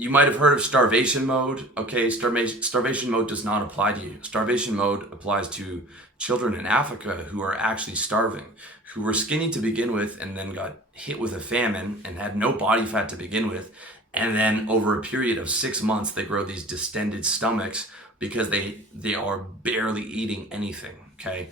You might have heard of starvation mode. Okay, starvation mode does not apply to you. Starvation mode applies to children in Africa who are actually starving, who were skinny to begin with and then got hit with a famine and had no body fat to begin with. And then over a period of 6 months, they grow these distended stomachs because they are barely eating anything. Okay,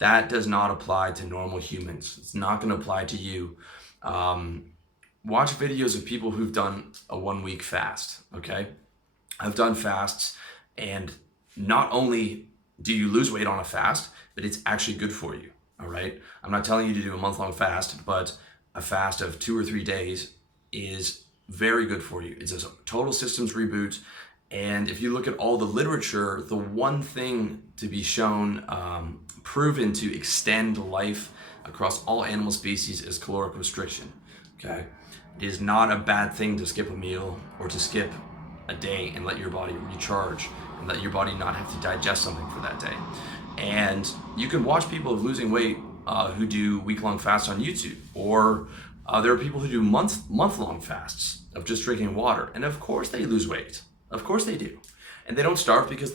that does not apply to normal humans. It's not going to apply to you. Watch videos of people who've done a 1 week fast. Okay, I've done fasts, and not only do you lose weight on a fast, but it's actually good for you. All right, I'm not telling you to do a month-long fast, but a fast of 2 or 3 days is very good for you. It's a total systems reboot. And if you look at all the literature, the one thing to be shown, proven to extend life across all animal species is caloric restriction. Okay, it is not a bad thing to skip a meal or to skip a day and let your body recharge and let your body not have to digest something for that day. And you can watch people losing weight who do week-long fasts on YouTube, or there are people who do month-long fasts of just drinking water, and of course they lose weight. Of course they do, and they don't starve because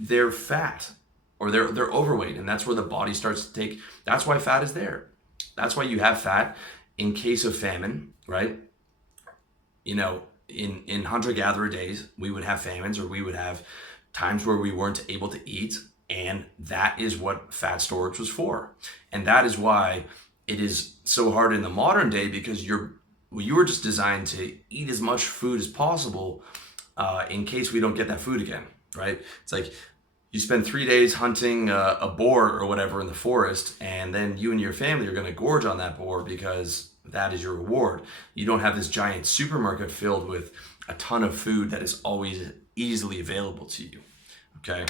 they're fat or they're overweight, and that's where the body starts to take. That's why fat is there. That's why you have fat in case of famine, right? You know, in hunter-gatherer days, we would have famines, or we would have times where we weren't able to eat, and that is what fat storage was for. And that is why it is so hard in the modern day, because you were just designed to eat as much food as possible in case we don't get that food again, right? It's like you spend 3 days hunting a boar or whatever in the forest, and then you and your family are going to gorge on that boar because that is your reward. You don't have this giant supermarket filled with a ton of food that is always easily available to you, okay?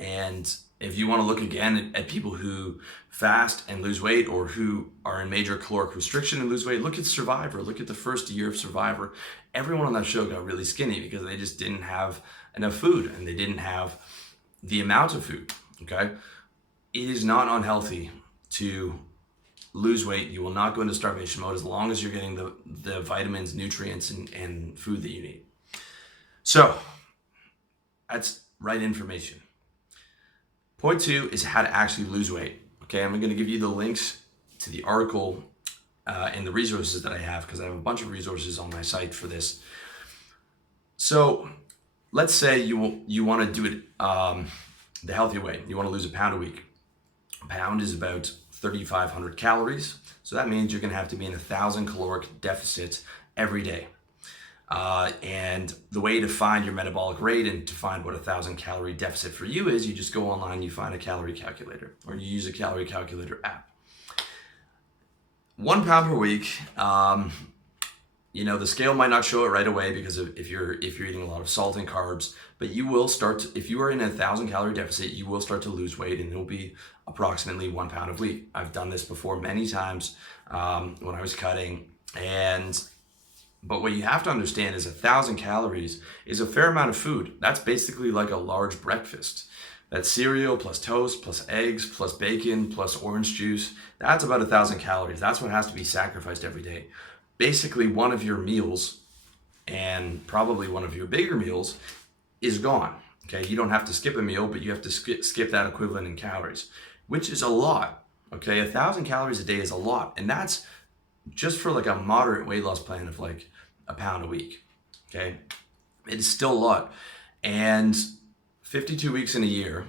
And if you want to look again at people who fast and lose weight, or who are in major caloric restriction and lose weight, look at Survivor. Look at the first year of Survivor. Everyone on that show got really skinny because they just didn't have enough food, and they didn't have the amount of food, okay? It is not unhealthy to lose weight. You will not go into starvation mode as long as you're getting the vitamins, nutrients, and food that you need. So that's right information. Point 2 is how to actually lose weight. Okay, I'm going to give you the links to the article and the resources that I have, because I have a bunch of resources on my site for this. So let's say you want to do it the healthy way. You want to lose a pound a week. A pound is about 3,500 calories. So that means you're going to have to be in 1,000 caloric deficit every day. And the way to find your metabolic rate and to find what 1,000 calorie deficit for you is, you just go online, you find a calorie calculator, or you use a calorie calculator app. 1 pound per week. You know, the scale might not show it right away because if you're eating a lot of salt and carbs, but you will start to, if you are in 1,000 calorie deficit, you will start to lose weight, and it'll be approximately 1 pound a week. I've done this before many times when I was cutting, but what you have to understand is 1,000 calories is a fair amount of food. That's basically like a large breakfast. That's cereal plus toast plus eggs plus bacon plus orange juice. That's about 1,000 calories. That's what has to be sacrificed every day. Basically, one of your meals, and probably one of your bigger meals, is gone. Okay, you don't have to skip a meal, but you have to skip that equivalent in calories, which is a lot. Okay, 1,000 calories a day is a lot, and that's just for like a moderate weight loss plan of like a pound a week. Okay, it is still a lot. And 52 weeks in a year,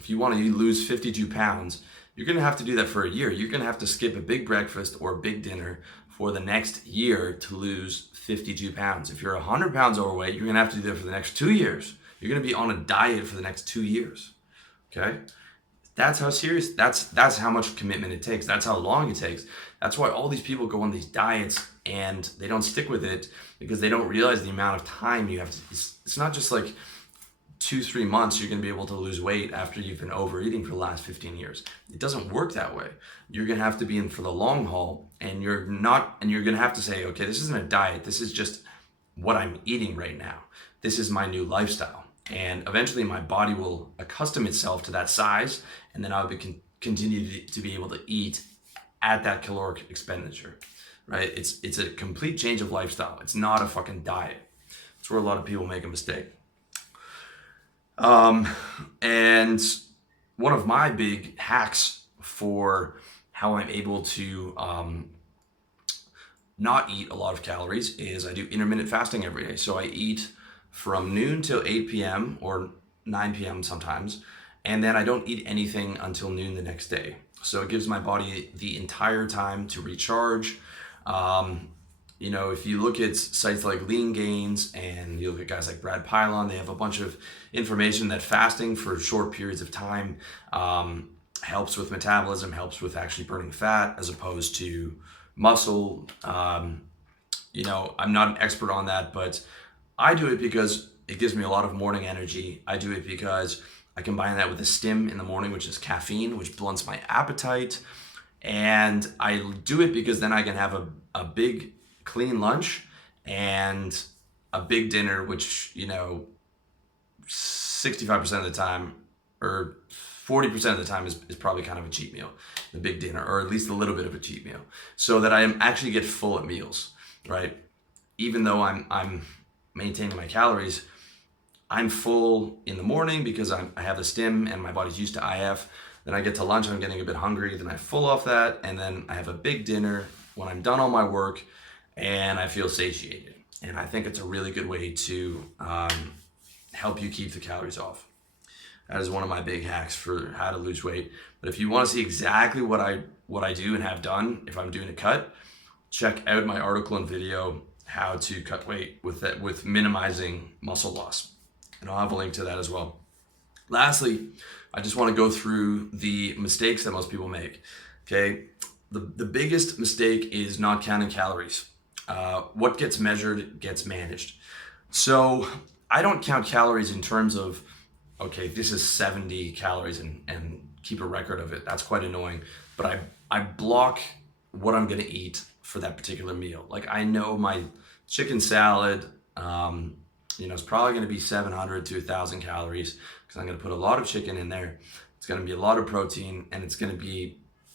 if you want to lose 52 pounds, you're going to have to do that for a year. You're going to have to skip a big breakfast or a big dinner for the next year to lose 52 pounds. If you're 100 pounds overweight, you're going to have to do that for the next 2 years. You're going to be on a diet for the next 2 years. Okay, that's how serious. That's how much commitment it takes. That's how long it takes. That's why all these people go on these diets and they don't stick with it, because they don't realize the amount of time you have to. It's not just like 2-3 months you're going to be able to lose weight after you've been overeating for the last 15 years. It doesn't work that way. You're going to have to be in for the long haul, and you're going to have to say, okay, this isn't a diet. This is just what I'm eating right now. This is my new lifestyle. And eventually my body will accustom itself to that size, and then I'll continue to be able to eat at that caloric expenditure, right? It's a complete change of lifestyle. It's not a fucking diet. That's where a lot of people make a mistake. And one of my big hacks for how I'm able to not eat a lot of calories is I do intermittent fasting every day. So I eat from noon till 8 p.m. or 9 p.m. sometimes, and then I don't eat anything until noon the next day. So it gives my body the entire time to recharge. If you look at sites like Lean Gains and you look at guys like Brad Pylon, they have a bunch of information that fasting for short periods of time helps with metabolism, helps with actually burning fat as opposed to muscle. I'm not an expert on that, but I do it because it gives me a lot of morning energy. I do it because I combine that with a stim in the morning, which is caffeine, which blunts my appetite. And I do it because then I can have a big clean lunch and a big dinner, which, 65% of the time or 40% of the time is probably kind of a cheat meal, the big dinner, or at least a little bit of a cheat meal, so that I actually get full at meals, right? Even though I'm maintaining my calories, I'm full in the morning because I have a stim and my body's used to IF. Then I get to lunch, I'm getting a bit hungry, then I full off that, and then I have a big dinner when I'm done all my work and I feel satiated. And I think it's a really good way to help you keep the calories off. That is one of my big hacks for how to lose weight. But if you want to see exactly what I do and have done if I'm doing a cut, check out my article and video, how to cut weight with minimizing muscle loss. And I'll have a link to that as well. Lastly, I just want to go through the mistakes that most people make. Okay, the biggest mistake is not counting calories. What gets measured gets managed. So I don't count calories in terms of, okay, this is 70 calories and keep a record of it. That's quite annoying. But I block what I'm going to eat for that particular meal. Like I know my chicken salad, it's probably going to be 700 to 1,000 calories because I'm going to put a lot of chicken in there. It's going to be a lot of protein, and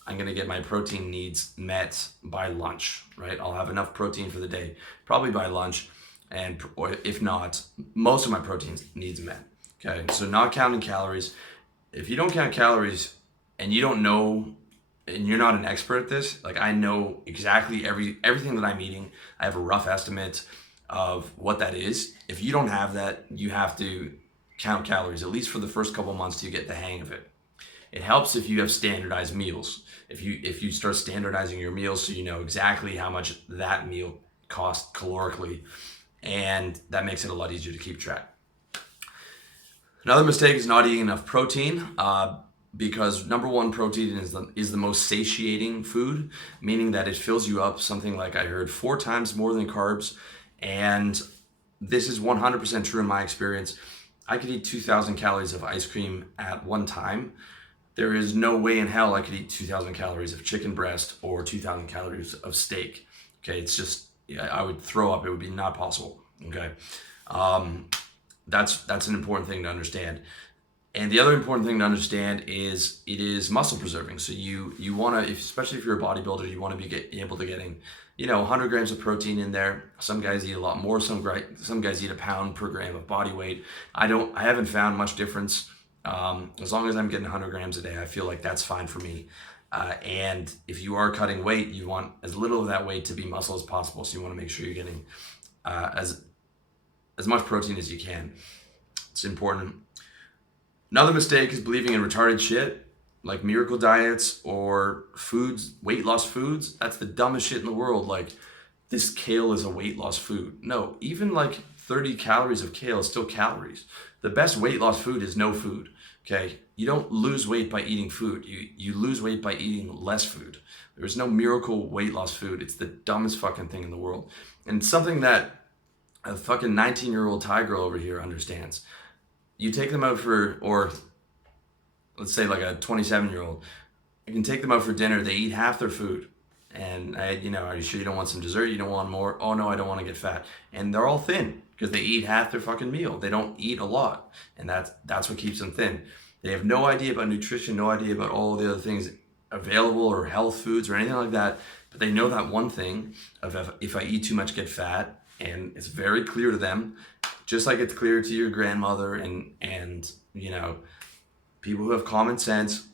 I'm going to get my protein needs met by lunch, right? I'll have enough protein for the day, probably by lunch, or if not, most of my protein needs met. Okay, so not counting calories. If you don't count calories and you don't know, and you're not an expert at this, like I know exactly everything that I'm eating. I have a rough estimate of what that is. If you don't have that, you have to count calories, at least for the first couple months till you get the hang of it. It helps if you have standardized meals. If you start standardizing your meals so you know exactly how much that meal costs calorically, and that makes it a lot easier to keep track. Another mistake is not eating enough protein, because number one, protein is the most satiating food, meaning that it fills you up something like I heard 4 times more than carbs. And this is 100% true in my experience. I could eat 2,000 calories of ice cream at one time. There is no way in hell I could eat 2,000 calories of chicken breast or 2,000 calories of steak. Okay, it's just, I would throw up. It would be not possible. Okay, that's an important thing to understand. And the other important thing to understand is it is muscle preserving. So you want to, especially if you're a bodybuilder, you want to be able to getting 100 grams of protein in there. Some guys eat a lot more. Some guys eat a pound per gram of body weight. I haven't found much difference. As long as I'm getting 100 grams a day, I feel like that's fine for me. And if you are cutting weight, you want as little of that weight to be muscle as possible. So you want to make sure you're getting as much protein as you can. It's important. Another mistake is believing in retarded shit like miracle diets or foods, weight loss foods. That's the dumbest shit in the world. Like, this kale is a weight loss food. No, even like 30 calories of kale is still calories. The best weight loss food is no food. Okay, you don't lose weight by eating food. You lose weight by eating less food. There's no miracle weight loss food. It's the dumbest fucking thing in the world, and something that a fucking 19-year-old Thai girl over here understands. You take them out or let's say like a 27-year-old, you can take them out for dinner. They eat half their food, and are you sure you don't want some dessert? You don't want more? Oh no, I don't want to get fat. And they're all thin because they eat half their fucking meal. They don't eat a lot, and that's what keeps them thin. They have no idea about nutrition, no idea about all the other things available or health foods or anything like that. But they know that one thing of if I eat too much, get fat, and it's very clear to them. just like it's clear to your grandmother and people who have common sense.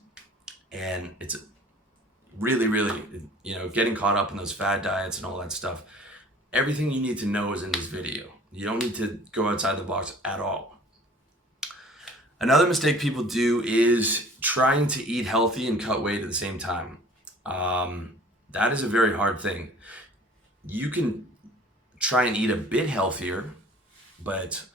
And it's really, really, getting caught up in those fad diets and all that stuff. Everything you need to know is in this video. You don't need to go outside the box at all. Another mistake people do is trying to eat healthy and cut weight at the same time. That is a very hard thing. You can try and eat a bit healthier, but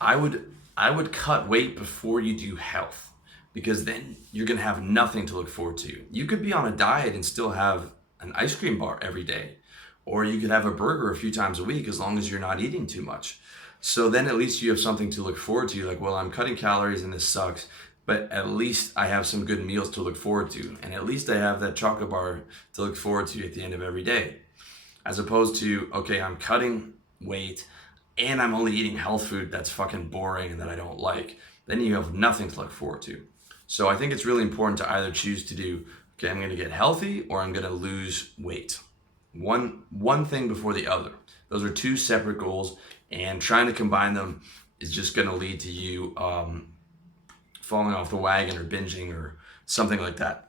I would cut weight before you do health, because then you're gonna have nothing to look forward to. You could be on a diet and still have an ice cream bar every day, or you could have a burger a few times a week as long as you're not eating too much. So then at least you have something to look forward to. Like, well, I'm cutting calories and this sucks, but at least I have some good meals to look forward to. And at least I have that chocolate bar to look forward to at the end of every day. As opposed to, okay, I'm cutting weight and I'm only eating health food that's fucking boring and that I don't like. Then you have nothing to look forward to. So I think it's really important to either choose to do, okay, I'm gonna get healthy or I'm gonna lose weight. One thing before the other. Those are two separate goals, and trying to combine them is just gonna lead to you falling off the wagon or binging or something like that.